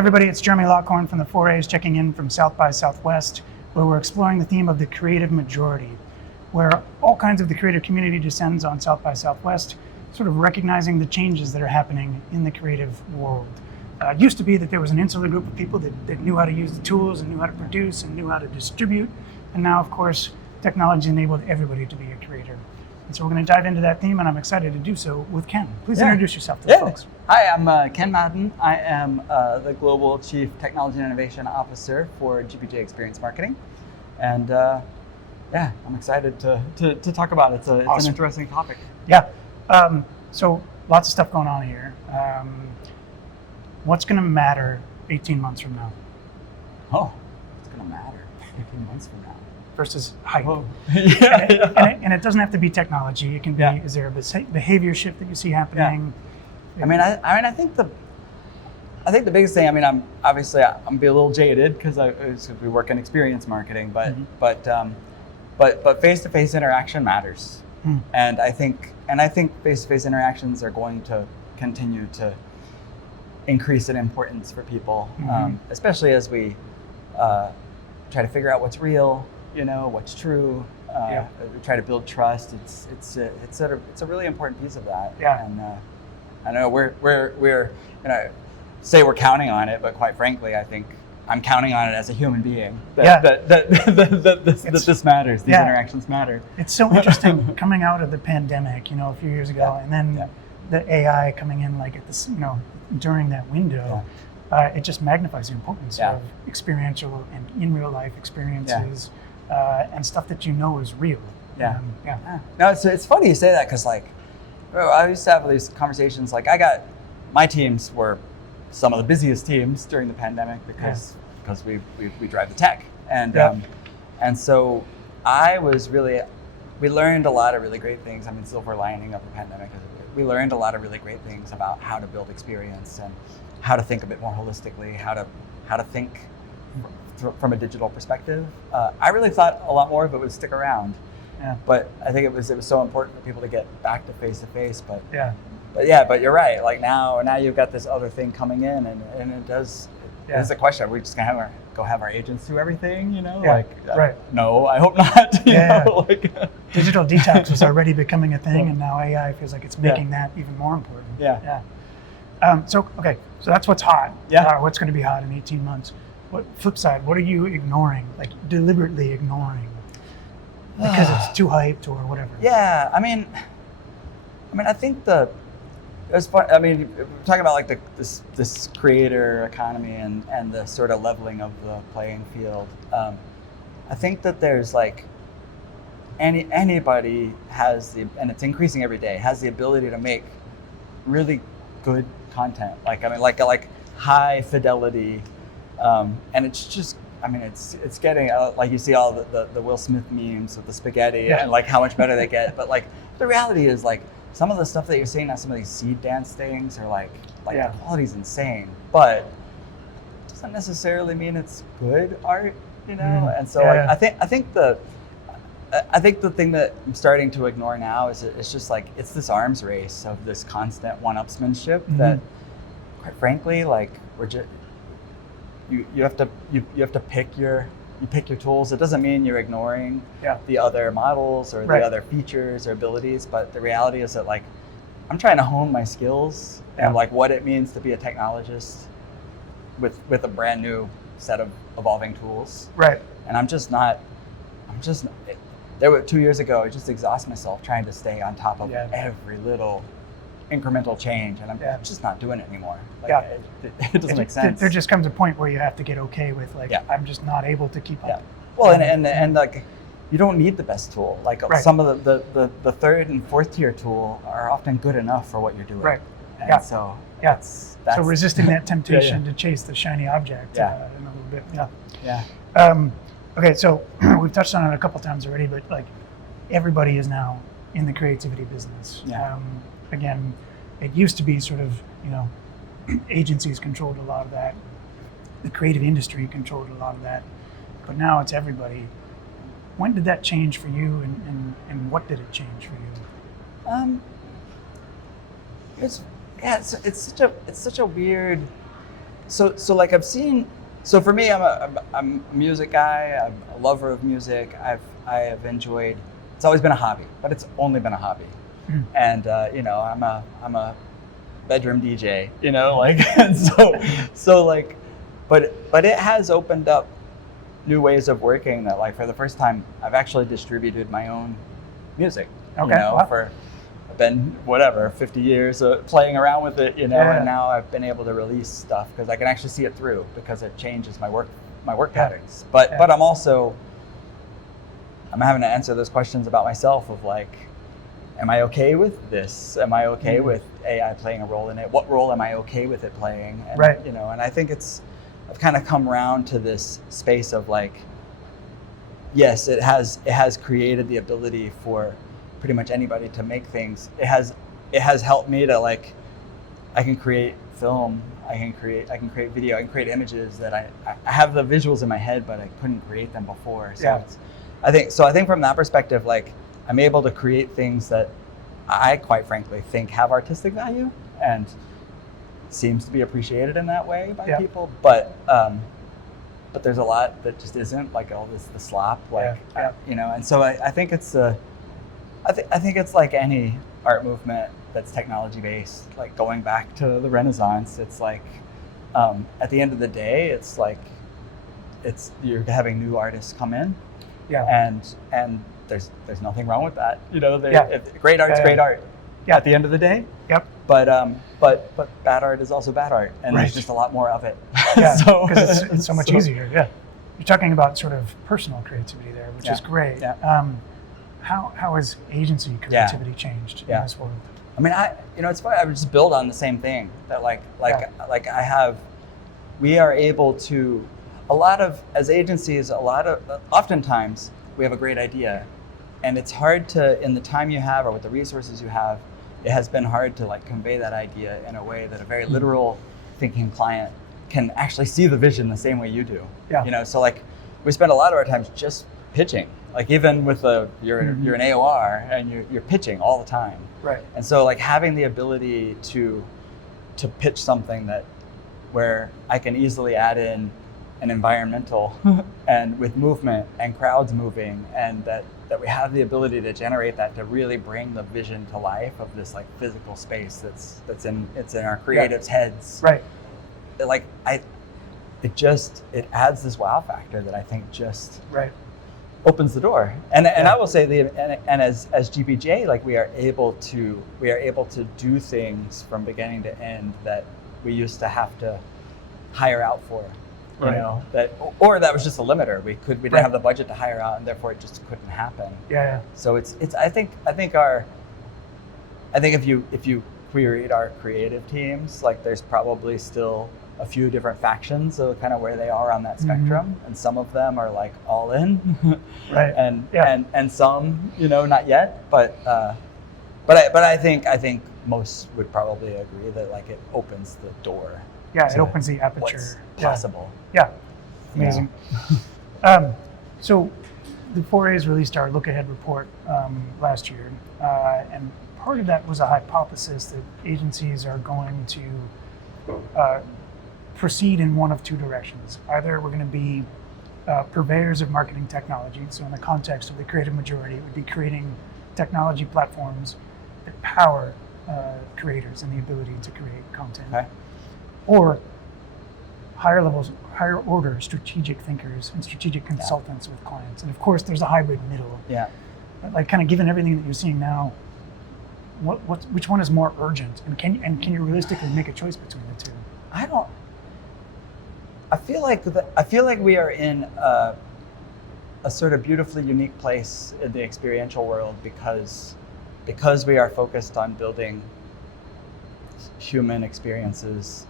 everybody, it's Jeremy Lockhorn from the 4As checking in from South by Southwest, where we're exploring the theme of the creative majority, where all kinds of the creative community descends on South by Southwest, sort of recognizing the changes that are happening in the creative world. It used to be that there was an insular group of people that knew how to use the tools and knew how to produce and knew how to distribute. And now, of course, technology enabled everybody to be a creator. And so we're going to dive into that theme, and I'm excited to do so with Ken. Please introduce yourself to the folks. Hi, I'm Ken Madden. I am the Global Chief Technology and Innovation Officer for GPJ Experience Marketing. And I'm excited to talk about it. It's an interesting topic. Yeah. So lots of stuff going on here. What's going to matter 18 months from now? Oh, what's going to matter 18 months from now? Versus hype. Oh. And it doesn't have to be technology. It can be, is there a behavior shift that you see happening? Yeah. I think the biggest thing, I'm be a little jaded because we work in experience marketing, but face-to-face interaction matters. And I think face-to-face interactions are going to continue to increase in importance for people, especially as we try to figure out what's real, what's true. We try to build trust. It's a really important piece of that. Yeah. And I know we're say we're counting on it, but quite frankly, I think I'm counting on it as a human being that this matters. These interactions matter. It's so interesting coming out of the pandemic, a few years ago, and then the AI coming in like at this, during that window. It just magnifies the importance of experiential and in real life experiences and stuff that is real. No, it's funny you say that because I used to have these conversations. My teams were some of the busiest teams during the pandemic because we drive the tech, and so we learned a lot of really great things. Silver lining of the pandemic is we learned a lot of really great things about how to build experience and how to think a bit more holistically, how to think from a digital perspective. I really thought a lot more of it would stick around. But I think it was so important for people to get back to face. But you're right. Now you've got this other thing coming in, and it does. It is a question. Are we just gonna go have our agents do everything? Right. No, I hope not. Digital detox is already becoming a thing, and now AI feels like it's making that even more important. So that's what's hot. What's going to be hot in 18 months? Flip side, what are you ignoring? Deliberately ignoring? Because it's too hyped or whatever. I think it was fun. We're talking about this creator economy and the sort of leveling of the playing field. I think that there's anybody has and it's increasing every day, has the ability to make really good content. Like high fidelity, and it's just. It's getting you see all the Will Smith memes with the spaghetti and how much better they get. But the reality is some of the stuff that you're seeing on some of these seed dance things are the quality's insane, but it doesn't necessarily mean it's good art, And so I think the thing that I'm starting to ignore now is it's just it's this arms race of this constant one-upsmanship that, quite frankly, we're just. You have to pick your tools. It doesn't mean you're ignoring the other models or the other features or abilities, but the reality is that I'm trying to hone my skills and what it means to be a technologist with a brand new set of evolving tools. Right. And I'm just there were 2 years ago, I just exhaust myself trying to stay on top of every little incremental change, and I'm just not doing it anymore. It doesn't make sense. There just comes a point where you have to get okay with I'm just not able to keep up. Well, and you don't need the best tool. Some of the third and fourth tier tool are often good enough for what you're doing. Right. And so that's so resisting that temptation to chase the shiny object in a little bit. Okay, so we've touched on it a couple times already, but everybody is now in the creativity business. Again, it used to be sort of, agencies controlled a lot of that. The creative industry controlled a lot of that. But now it's everybody. When did that change for you, and what did it change for you? It's such a weird so like I've seen. So for me, I'm a music guy. I'm a lover of music. I have enjoyed. It's always been a hobby, but it's only been a hobby. And you know, I'm a bedroom DJ. You know, like and so like, but it has opened up new ways of working that, like, for the first time, I've actually distributed my own music. Okay. You know, Wow. I've been 50 years playing around with it, you know, Yeah. and now I've been able to release stuff because I can actually see it through because it changes my work Yeah. patterns. But Yeah. but I'm having to answer those questions about myself of like, am I okay with this? Am I okay with AI playing a role in it? What role am I okay with it playing? And, Right. you know, and I think I've kind of come around to this space of like, yes, it has created the ability for pretty much anybody to make things. It has helped me to, like, I can create film, I can create video, I can create images that I have the visuals in my head, but I couldn't create them before. So Yeah. I think from that perspective, like, I'm able to create things that I quite frankly think have artistic value and seems to be appreciated in that way by Yeah. people. But there's a lot that just isn't, like all the slop, like Yeah. you know. And so I think it's I think it's like any art movement that's technology based, like going back to the Renaissance. It's like at the end of the day, it's like you're having new artists come in, Yeah. and there's nothing wrong with that. You know, Yeah. Great art's Yeah. great art. Yeah. At the end of the day. Yep. But bad art is also bad art, and Right. there's just a lot more of it. Yeah. So Because it's so much easier. Yeah. You're talking about sort of personal creativity there, which is Yeah. great. Yeah. How has agency creativity changed in Yeah. this world? I mean, it's funny. I would just build on the same thing that like we are able to, as agencies, oftentimes we have a great idea, and it's hard to, in the time you have or with the resources you have, it has been hard to, like, convey that idea in a way that a very literal thinking client can actually see the vision the same way you do. Yeah. You know, so like we spend a lot of our time just pitching. Like, even with you're an AOR and you're pitching all the time. Right. And so, like, having the ability to pitch something where I can easily add in an environmental and with movement and crowds moving, and that we have the ability to generate that to really bring the vision to life of this, like, physical space it's in our creatives' heads. Right. Like, it adds this wow factor that I think just Right. opens the door. And Yeah. I will say as GPJ, like, we are able to do things from beginning to end that we used to have to hire out for. You Right. know, that was just a limiter. We didn't Right. have the budget to hire out, and therefore it just couldn't happen. Yeah. So I think if you queried our creative teams, like, there's probably still a few different factions of kind of where they are on that spectrum, and some of them are, like, all in, Right. and Yeah. and some, you know, not yet. But I think most would probably agree that, like, it opens the door. Yeah. It to opens the aperture. what's Yeah. possible. Yeah. Amazing. So the 4As released our look ahead report last year, and part of that was a hypothesis that agencies are going to proceed in one of two directions. Either we're going to be purveyors of marketing technology, so in the context of the creative majority, it would be creating technology platforms that power creators and the ability to create content. Okay. Or higher order strategic thinkers and strategic consultants with clients. And of course, there's a hybrid middle. Yeah. But, like, kind of given everything that you're seeing now, which one is more urgent? And can you realistically make a choice between the two? I feel like we are in a sort of beautifully unique place in the experiential world because we are focused on building human experiences.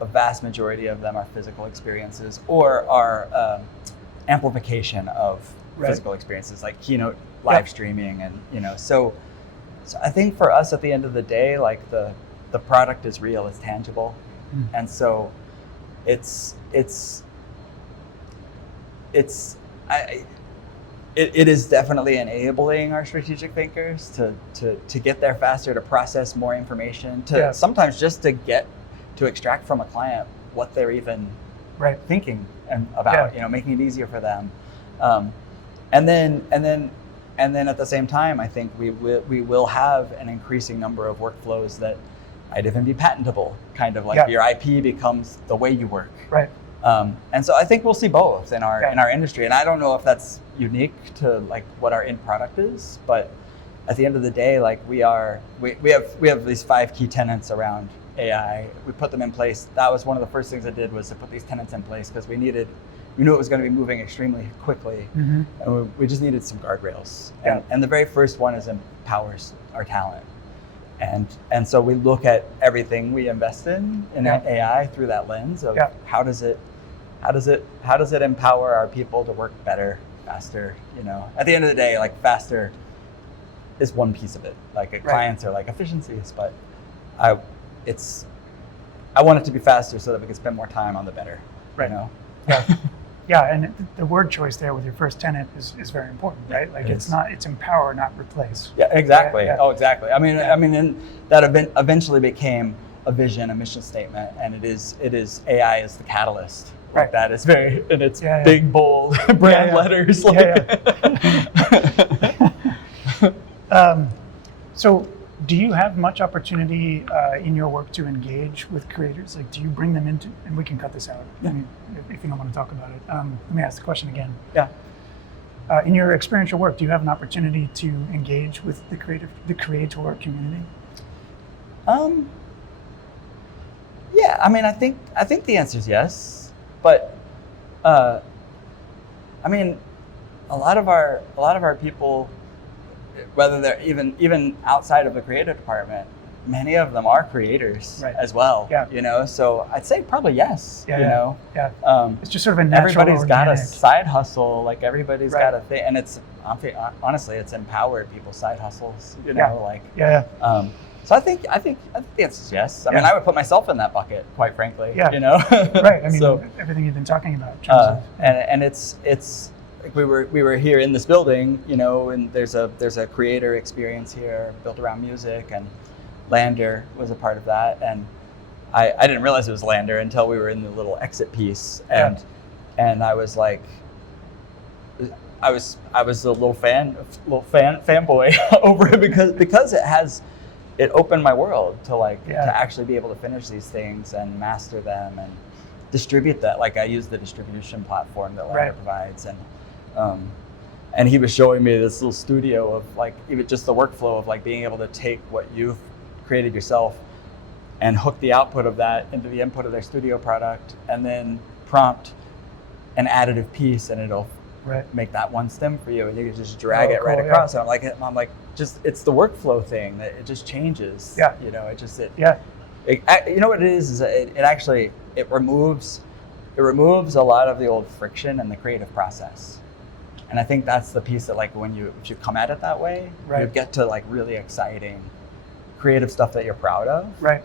A vast majority of them are physical experiences or are amplification of Right. physical experiences, like keynote live streaming, and, you know. So I think for us, at the end of the day, like, the product is real, it's tangible, and so it is definitely enabling our strategic thinkers to get there faster, to process more information, to sometimes just to extract from a client what they're even right. thinking and about, Yeah. you know, making it easier for them. And then at the same time, I think we will have an increasing number of workflows that might even be patentable, kind of like Yeah. your IP becomes the way you work. Right. And so I think we'll see both in our Yeah. in our industry. And I don't know if that's unique to like what our end product is, but at the end of the day, like we have these 5 key tenets around AI. We put them in place. That was one of the first things I did, was to put these tenets in place, because we knew it was going to be moving extremely quickly, and we just needed some guardrails. Yeah. And the very first one is empowers our talent. And so we look at everything we invest in Yeah. AI through that lens of Yeah. how does it empower our people to work better, faster, you know. At the end of the day, like faster is one piece of it. Like clients are like efficiencies, but I want it to be faster so that we can spend more time on the better, Right. you know. Yeah. Yeah, and the word choice there with your first tenet is very important, right? Like It is. it's empower, not replace. Yeah, exactly. Yeah. Oh, exactly. I mean, Yeah. and that eventually became a vision, a mission statement, and it is AI is the catalyst. Like Right. that is very, and it's Yeah, yeah. big, bold brand yeah. letters. Like. Yeah, so do you have much opportunity in your work to engage with creators? Like, do you bring them into, and we can cut this out if you don't want to talk about it. Let me ask the question again. Yeah. In your experiential work, do you have an opportunity to engage with the creator community? Yeah, I mean, I think the answer is yes, but I mean, a lot of our people, whether they're even outside of the creative department, many of them are creators as well. Yeah. You know, so I'd say probably yes. Yeah, you know, yeah. It's just sort of a natural, everybody's got a organic. side hustle. Like everybody's Right. got a thing, and honestly, it's empowered people's side hustles. You know, Yeah. like. Yeah. So I think the answer is yes. I mean, Yeah. I would put myself in that bucket, quite frankly. Yeah. You know. Right. I mean, So, everything you've been talking about. In terms of, and it's like we were here in this building, you know, and there's a creator experience here built around music, and Lander was a part of that, and I didn't realize it was Lander until we were in the little exit piece, and I was like, I was a little fanboy over it because it opened my world to to actually be able to finish these things and master them and distribute that. Like I use the distribution platform that Lander provides, and he was showing me this little studio of like even just the workflow of like being able to take what you've created yourself and hook the output of that into the input of their studio product, and then prompt an additive piece, and it'll make that one stem for you, and you can just drag it right across. And I'm like, just it's the workflow thing that it just changes. Yeah. You know, you know what it is it actually removes a lot of the old friction in the creative process. And I think that's the piece that like if you come at it that way, you get to like really exciting creative stuff that you're proud of. Right.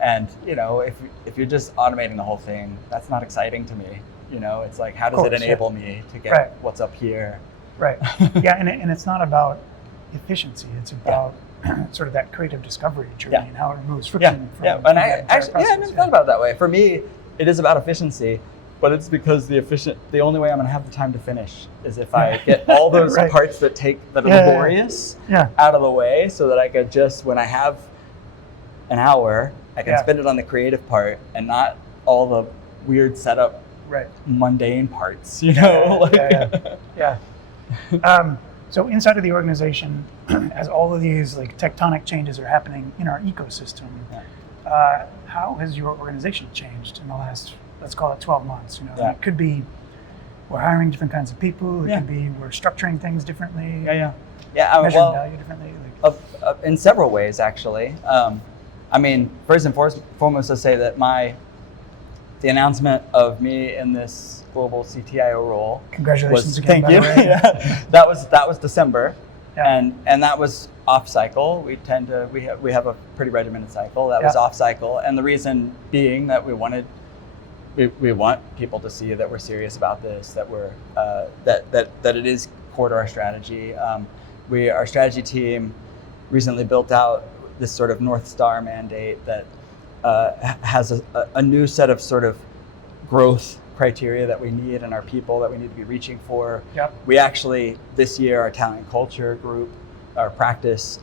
And you know, if you're just automating the whole thing, that's not exciting to me. You know, it's like, how does it enable me to get what's up here? Right. Yeah, and it's not about efficiency. It's about sort of that creative discovery journey and how it removes friction. And I never thought about it that way. For me, it is about efficiency, but it's because the only way I'm going to have the time to finish is if I get all those parts that are laborious out of the way, so that I could just, when I have an hour, I can spend it on the creative part and not all the weird setup, mundane parts, you know? So inside of the organization, as all of these like tectonic changes are happening in our ecosystem, how has your organization changed in the last, let's call it 12 months? You know, it could be we're hiring different kinds of people. It could be we're structuring things differently. Measuring value differently. In several ways, actually. I mean, first and foremost, to say that the announcement of me in this global CTIO role. Congratulations again. Thank you. That was December, and that was off cycle. We have a pretty regimented cycle. That was off cycle, and the reason being that we want people to see that we're serious about this, that we're that it is core to our strategy. Our strategy team recently built out this sort of North Star mandate that has a new set of sort of growth criteria that we need and our people that we need to be reaching for. Yep. We actually, this year, our talent and culture group, our practice,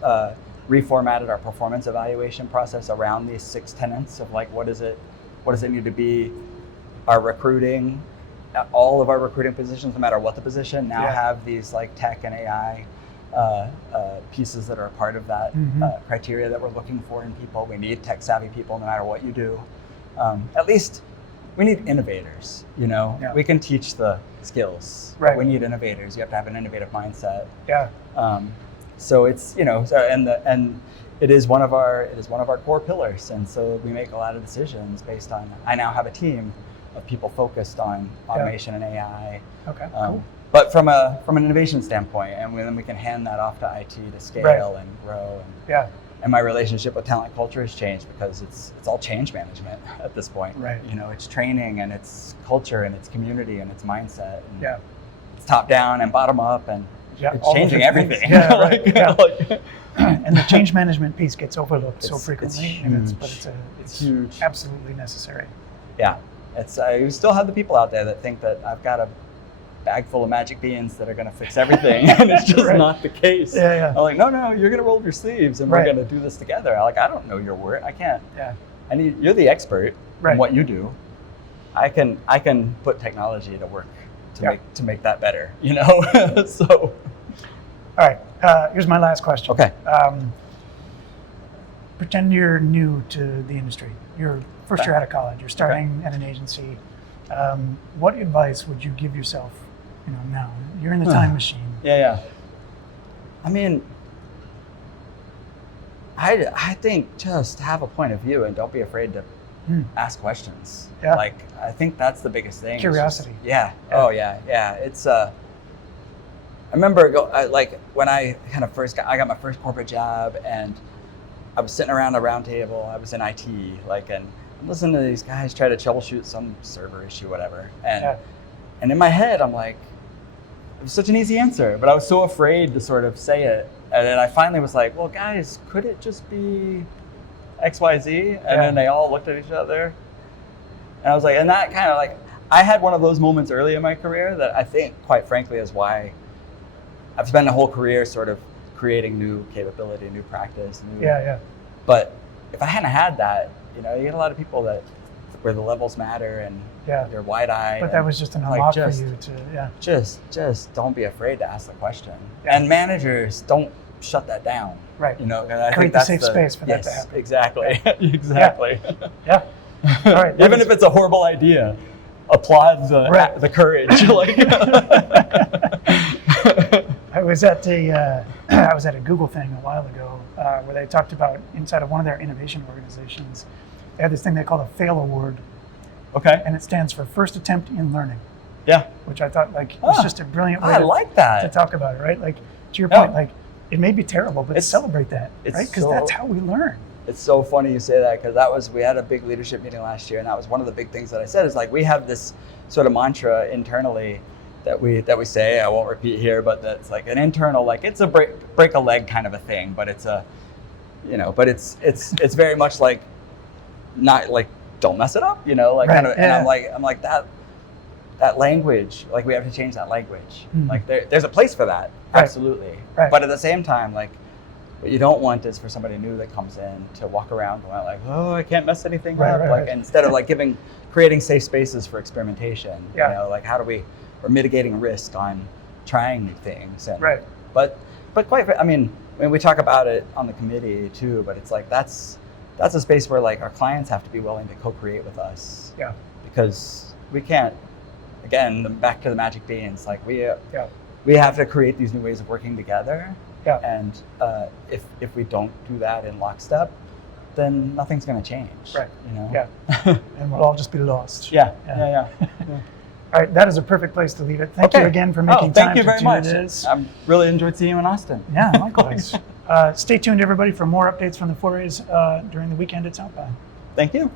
reformatted our performance evaluation process around these 6 tenets of like, what does it need to be? Our recruiting, all of our recruiting positions, no matter what the position, now have these like tech and AI pieces that are a part of that criteria that we're looking for in people. We need tech savvy people no matter what you do. At least we need innovators, you know? Yeah. We can teach the skills, right. but we need innovators. You have to have an innovative mindset. Yeah. So it's, you know, and it is one of our core pillars. And so we make a lot of decisions based on, I now have a team of people focused on automation and AI. Okay, cool. But from an innovation standpoint, and then we can hand that off to IT to scale and grow. And my relationship with talent culture has changed because it's all change management at this point. Right. You know, it's training and it's culture and it's community and it's mindset. And it's top down and bottom up and it's changing everything. Yeah, right. And the change management piece gets overlooked so frequently. It's huge. Absolutely necessary. Yeah. You still have the people out there that think that I've got a bag full of magic beans that are going to fix everything, and it's just not the case. I'm like, no, you're going to roll up your sleeves, and we're going to do this together. I'm like, I don't know your work. I can't. You're the expert in what you do. I can put technology to work to make that better. You know. So. All right. Here's my last question. Okay. Pretend you're new to the industry. You're first year out of college. You're starting at an agency. What advice would you give yourself? You know, now you're in the time machine. I mean, I think just have a point of view and don't be afraid to ask questions. Like, I think that's the biggest thing. Curiosity. Oh yeah. It's I remember when I kind of I got my first corporate job, and I was sitting around a round table. I was in IT, and listening to these guys try to troubleshoot some server issue, whatever. And in my head, I'm like, it was such an easy answer, but I was so afraid to sort of say it. And then I finally was like, well, guys, could it just be X, Y, Z? And then they all looked at each other. And I was like, and that kind of like, I had one of those moments early in my career that I think, quite frankly, is why I've spent a whole career sort of creating new capability, new practice. But if I hadn't had that, you know, you get a lot of people where the levels matter and you're wide-eyed. But that was just an unlock for you to, Just don't be afraid to ask the question. And managers, don't shut that down. Right. You know, create the safe space for that to happen. Exactly. Exactly. All right. Even if it's a horrible idea, applaud the courage. I was at a Google thing a while ago where they talked about inside of one of their innovation organizations, they had this thing they call a FAIL award. Okay. And it stands for first attempt in learning. Which I thought was just a brilliant way to talk about it, right? Like, to your point, like, it may be terrible, but celebrate that, right? Because that's how we learn. It's so funny you say that, because we had a big leadership meeting last year, and that was one of the big things that I said is like, we have this sort of mantra internally that we say, I won't repeat here, but that's like an internal, like, it's a break a leg kind of a thing, but it's a, you know, but it's very much like, not like, don't mess it up, you know, like kind of, and I'm like that language, like, we have to change that language. Like, there's a place for that, absolutely. But at the same time, like, what you don't want is for somebody new that comes in to walk around going like, oh, I can't mess anything up. Like, instead of like creating safe spaces for experimentation, you know, like, how do we're mitigating risk on trying new things. And, but I mean, we talk about it on the committee too, but it's like, that's a space where like our clients have to be willing to co-create with us. Because we can't, again, back to the magic beans, like we have to create these new ways of working together. And if we don't do that in lockstep, then nothing's going to change. You know? And we'll all just be lost. All right, that is a perfect place to leave it. Thank you again for making time to do this. I really enjoyed seeing you in Austin. Yeah, likewise. Stay tuned, everybody, for more updates from the forays during the weekend at South by. Thank you.